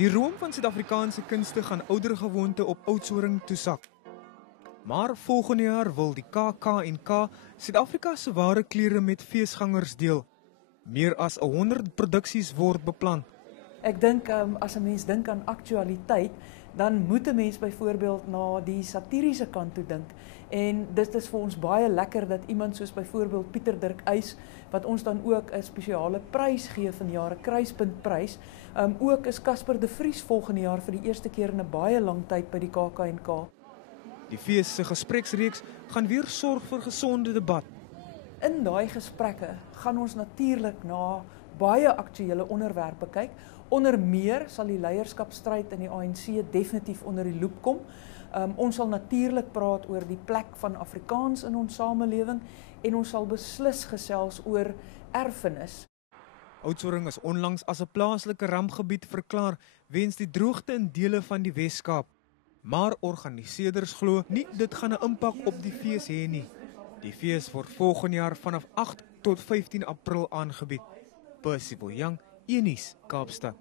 Die roem van Suid-Afrikaanse kunste gaan oudergewoonte op Oudtshoorn toesak. Maar volgende jaar wil die KAK&K Suid-Afrika se ware klere met feesgangers deel. Meer as 100 produksies word beplan. Ek dink as 'n mens dink aan aktualiteit, dan moet 'n mens byvoorbeeld na die satiriese kant toe dink. En dit is vir ons baie lekker dat iemand soos byvoorbeeld Pieter Dirk Uys, wat ons dan ook 'n spesiale prys gee vanjaar, 'n kruispuntprys, ook is Casper de Vries volgende jaar vir die eerste keer in 'n baie lang tyd by die KAK&K. Die fees se gespreksreeks gaan weer sorg vir gesonde debat. In daai gesprekke gaan ons natuurlik na baie aktuelle onderwerpe kyk. Onder meer sal die leierskapstryd in die ANC definitief onder die loep kom. Ons sal natuurlik praat oor die plek van Afrikaans in ons samelewing en ons sal beslis gesels oor erfenis. Oudtshoorn is onlangs as 'n plaaslike rampgebied verklaar weens die droogte in dele van die Weskaap. Maar organiseerders glo nie dit gaan 'n impak op die fees hê nie. Die fees word volgende jaar vanaf 8 tot 15 April aangebied. Percy Boyang, Unies, Kaapstad.